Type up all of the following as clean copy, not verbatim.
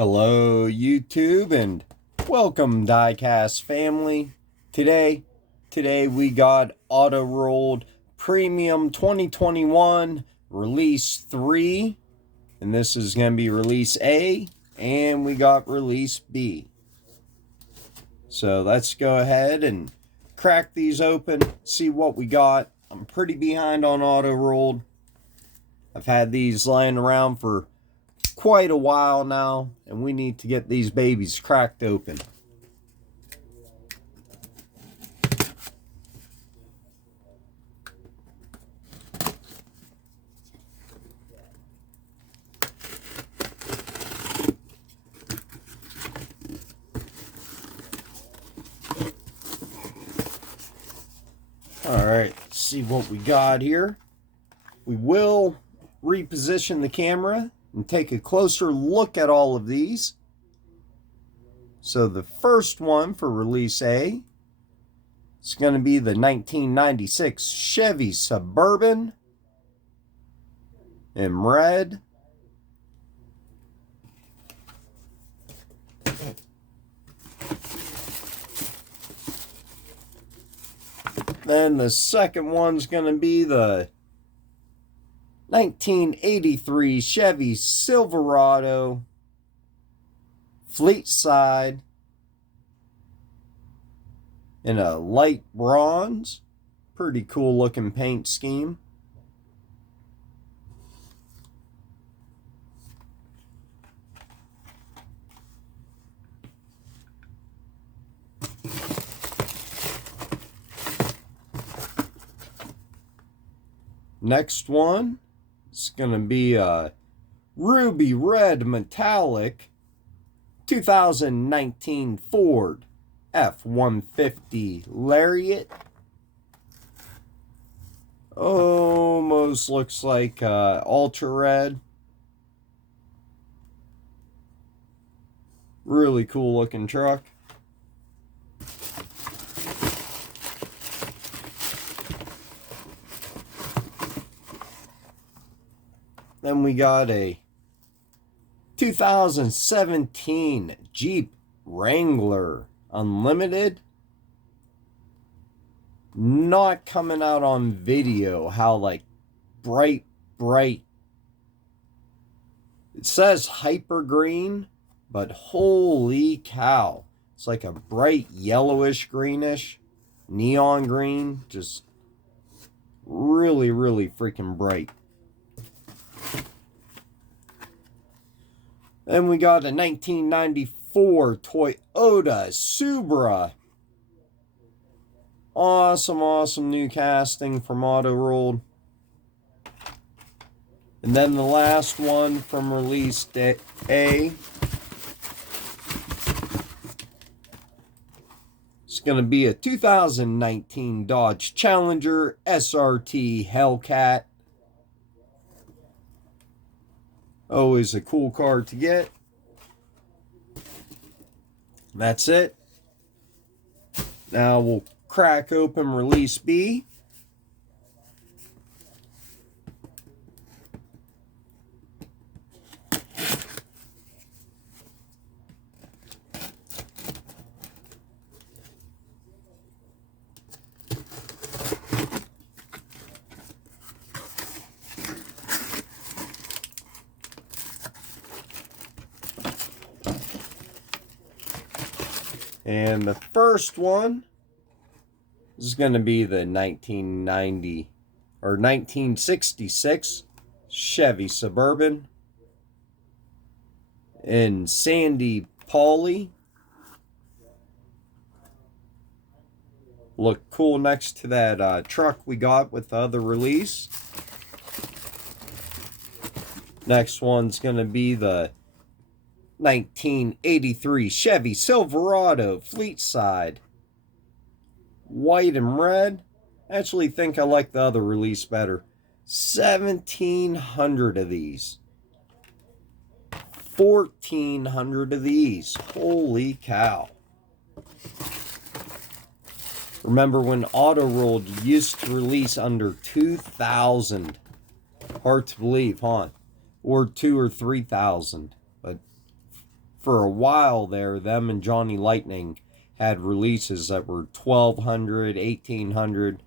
Hello YouTube and welcome Diecast family. Today we got Auto Rolled Premium 2021 Release 3, and this is going to be Release A, and we got Release B. So let's go ahead and crack these open, see what we got. I'm pretty behind on Auto Rolled. I've had these lying around for quite a while now, and we need to get these babies cracked open. Alright, let's see what we got here. We will reposition the camera and take a closer look at all of these. So the first one for Release A is going to be the 1996 Chevy Suburban in red. Then the second one's going to be the 1983 Chevy Silverado Fleet Side in a light bronze. Pretty cool looking paint scheme. Next one is going to be a ruby red metallic 2019 Ford F-150 Lariat. Almost looks like ultra red. Really cool looking truck. Then we got a 2017 Jeep Wrangler Unlimited. Not coming out on video how like bright. It says hyper green, but holy cow. It's like a bright yellowish greenish, neon green, just really freaking bright. Then we got a 1994 Toyota Supra. Awesome new casting from Auto Rolled. And then the last one from Release A. It's going to be a 2019 Dodge Challenger SRT Hellcat. Always a cool car to get. That's it. Now we'll crack open Release B. And the first one is going to be the 1966 Chevy Suburban in Sandy Poly. Look cool next to that truck we got with the other release. Next one's going to be the 1983 Chevy Silverado Fleet Side, white and red. I actually think I like the other release better. 1,700 of these. 1,400 of these. Holy cow. Remember when Auto Rolled used to release under 2,000. Hard to believe, huh? Or 2,000 or 3,000. But for a while there, them and Johnny Lightning had releases that were 1,200, 1,800.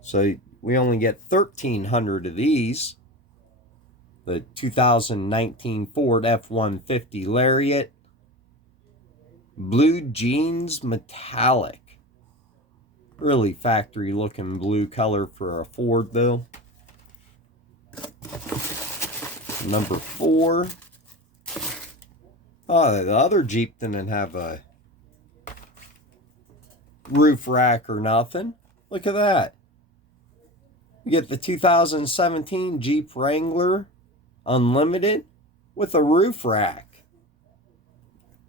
So we only get 1,300 of these. The 2019 Ford F-150 Lariat. Blue Jeans Metallic. Really factory looking blue color for a Ford though. Number 4. Oh, the other Jeep didn't have a roof rack or nothing. Look at that. You get the 2017 Jeep Wrangler Unlimited with a roof rack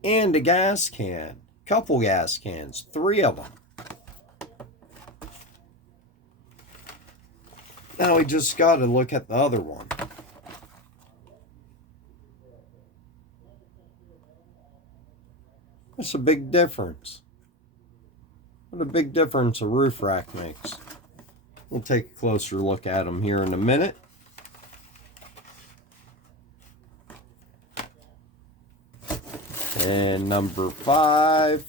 and a gas can. Couple gas cans, 3 of them. Now we just got to look at the other one. That's a big difference. What a big difference a roof rack makes. We'll take a closer look at them here in a minute. And number 5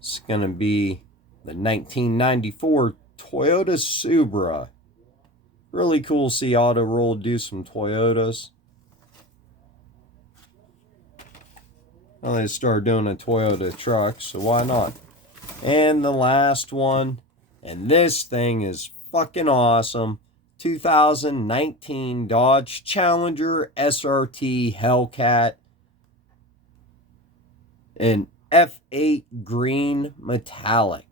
is going to be the 1994 Toyota Supra. Really cool to see Auto Roll do some Toyotas. Well, they started doing a Toyota truck, so why not? And the last one, and this thing is fucking awesome. 2019 Dodge Challenger SRT Hellcat in F8 green metallic.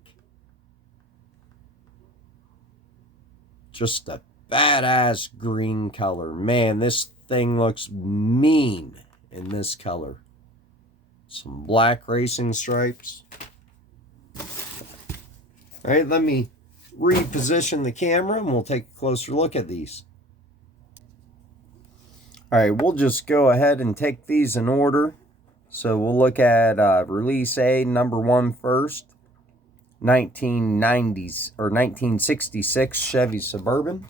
Just a badass green color. Man, this thing looks mean in this color. Some black racing stripes. Alright, let me reposition the camera and we'll take a closer look at these. Alright, we'll just go ahead and take these in order. So we'll look at release A, number 1 first. 1990s or 1966 Chevy Suburban.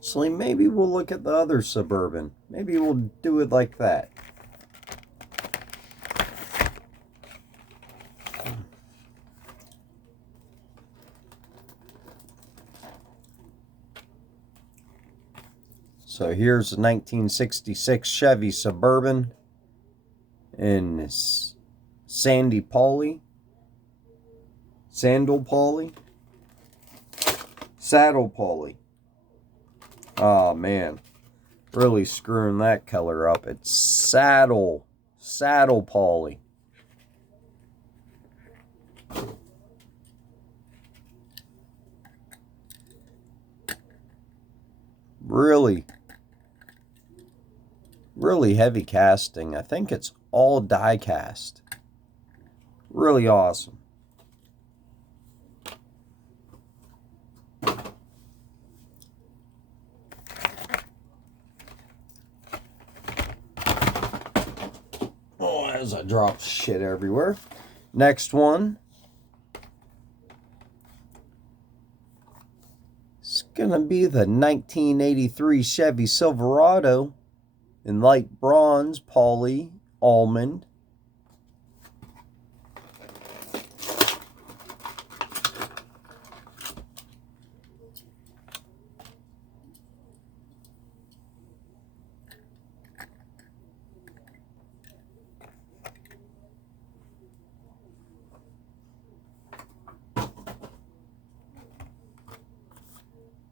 So maybe we'll look at the other Suburban. Maybe we'll do it like that. So here's a 1966 Chevy Suburban in Sandal Poly. Oh man, really screwing that color up. It's Saddle Poly. Really heavy casting. I think it's all die cast. Really awesome. Oh, as I drop shit everywhere. Next one. It's gonna be the 1983 Chevy Silverado in light bronze, poly, almond.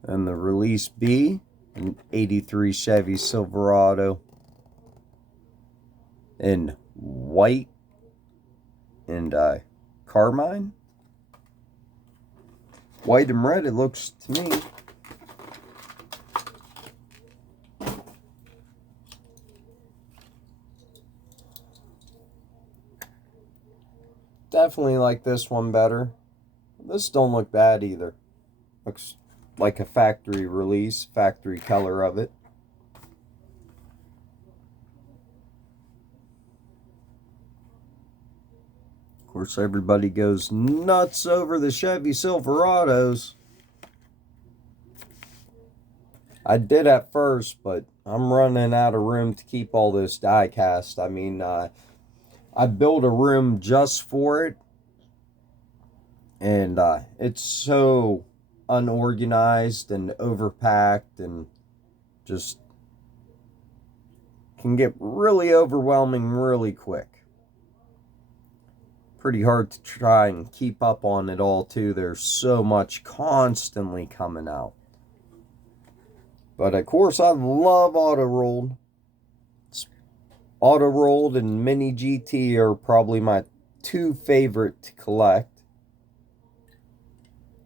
And the release B, an 83 Chevy Silverado in white and carmine. White and red, it looks to me. Definitely like this one better. This don't look bad either. Looks like a factory release, factory color of it. Of Of course, everybody goes nuts over the Chevy Silverados. I did at first, but I'm running out of room to keep all this die cast. I mean, I built a room just for it, and it's so unorganized and overpacked, and just can get really overwhelming really quick. Pretty hard to try and keep up on it all too. There's so much constantly coming out. But of course, I love auto rolled. Auto rolled and mini GT are probably my two favorite to collect.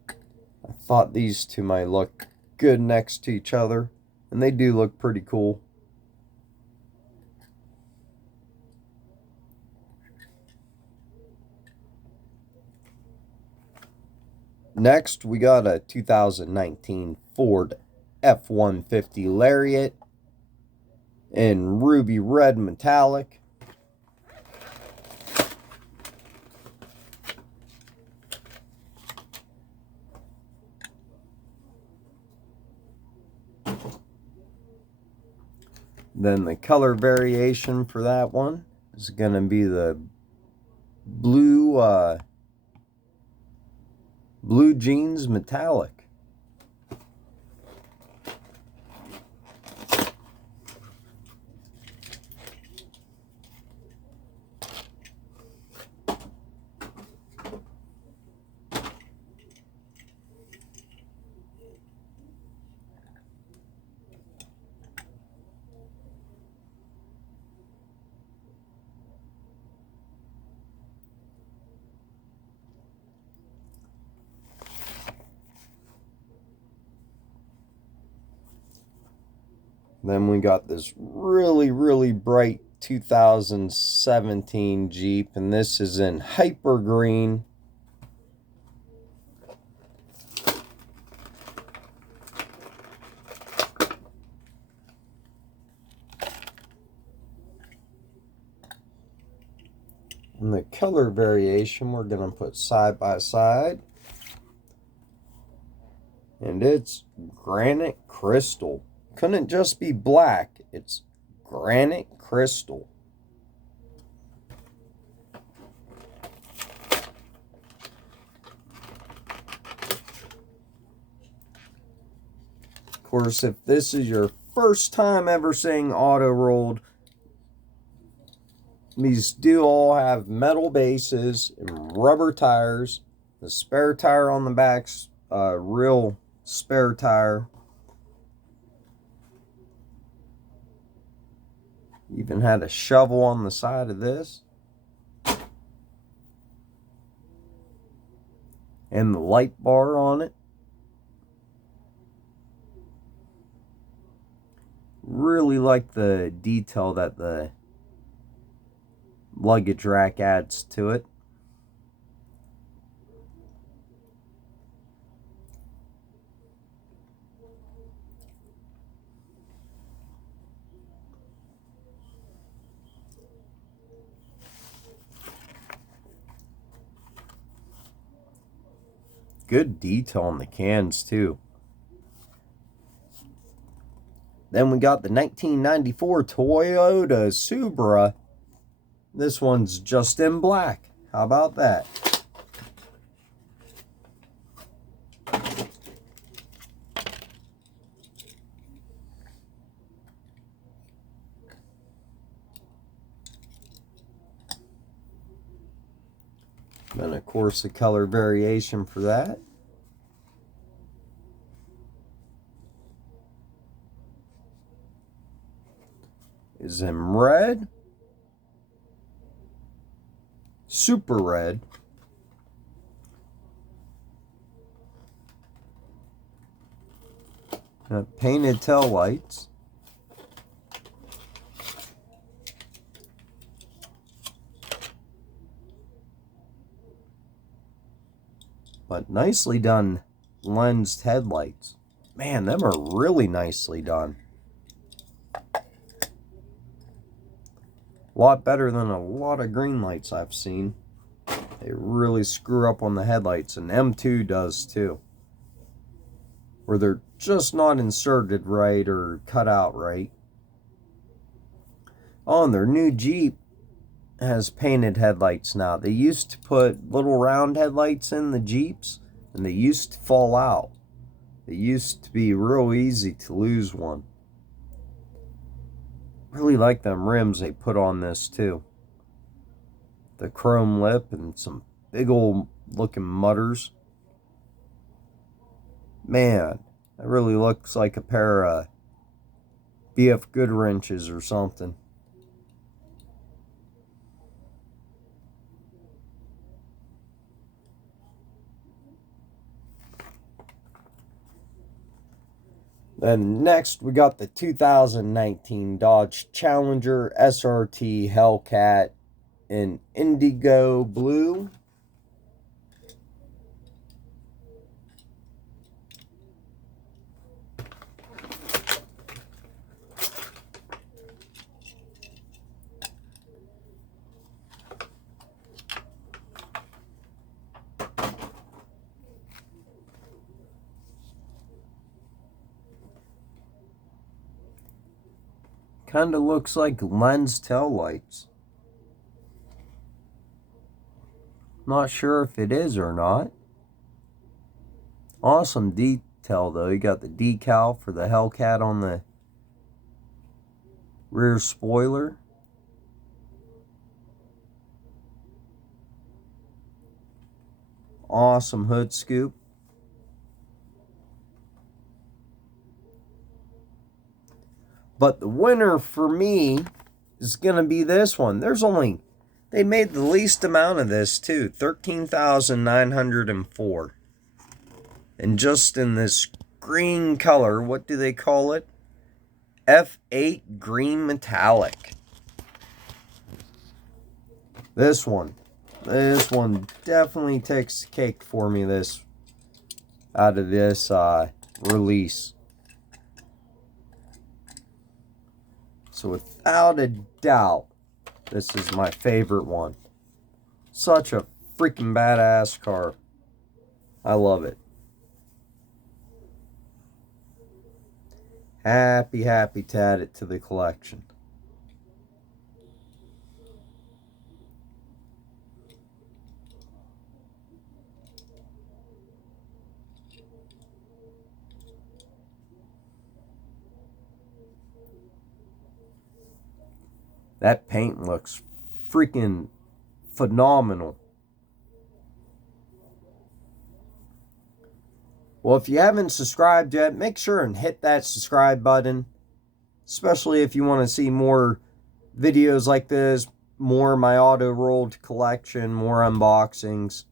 I thought these two might look good next to each other, and they do look pretty cool. Next, we got a 2019 Ford F-150 Lariat in ruby red metallic. Then the color variation for that one is going to be the blue jeans metallic. Then we got this really bright 2017 Jeep, and this is in hyper green. And the color variation we're going to put side by side. And it's granite crystal. Couldn't just be black, it's granite crystal. Of course, if this is your first time ever seeing auto rolled, these do all have metal bases and rubber tires. The spare tire on the back's real spare tire. Even had a shovel on the side of this. And the light bar on it. Really like the detail that the luggage rack adds to it. Good detail on the cans too. Then we got the 1994 Toyota Supra. This one's just in black. How about that? Then, of course, the color variation for that is in red, super red, painted tail lights, but nicely done lensed headlights. Man, them are really nicely done. A lot better than a lot of green lights I've seen. They really screw up on the headlights, and M2 does too. Where they're just not inserted right or cut out right. Oh, and their new Jeep has painted headlights now. They used to put little round headlights in the Jeeps, and they used to fall out. It used to be real easy to lose one. Really like them rims they put on this too. The chrome lip and some big old looking mutters. Man, that really looks like a pair of BF Goodwrenches or something. Then next we got the 2019 Dodge Challenger SRT Hellcat in indigo blue. Kind of looks like lens tail lights. Not sure if it is or not. Awesome detail though. You got the decal for the Hellcat on the rear spoiler. Awesome hood scoop. But the winner for me is going to be this one. They made the least amount of this too. 13,904. And just in this green color, what do they call it? F8 green metallic. This one definitely takes the cake for me out of this release. So without a doubt, this is my favorite one. Such a freaking badass car. I love it. Happy to add it to the collection. That paint looks freaking phenomenal. Well, if you haven't subscribed yet, make sure and hit that subscribe button. Especially if you want to see more videos like this, more of my auto-rolled collection, more unboxings.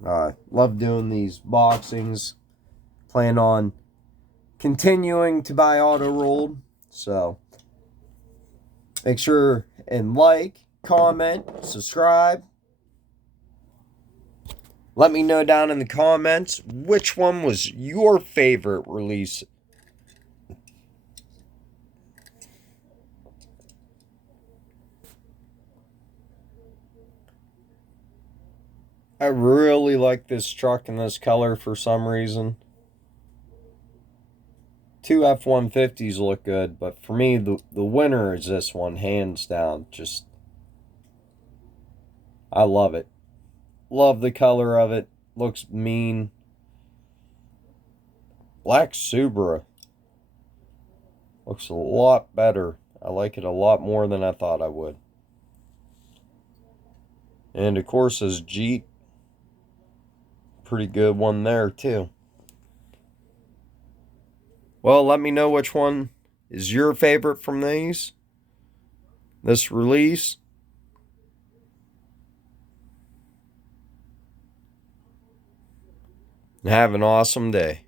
Love doing these boxings. Plan on continuing to buy auto-rolled. So make sure and like, comment, subscribe. Let me know down in the comments which one was your favorite release. I really like this truck in this color for some reason. Two F-150s look good, but for me, the winner is this one, hands down. Just, I love it. Love the color of it. Looks mean. Black Subaru. Looks a lot better. I like it a lot more than I thought I would. And of course, this Jeep. Pretty good one there, too. Well, let me know which one is your favorite from this release. And have an awesome day.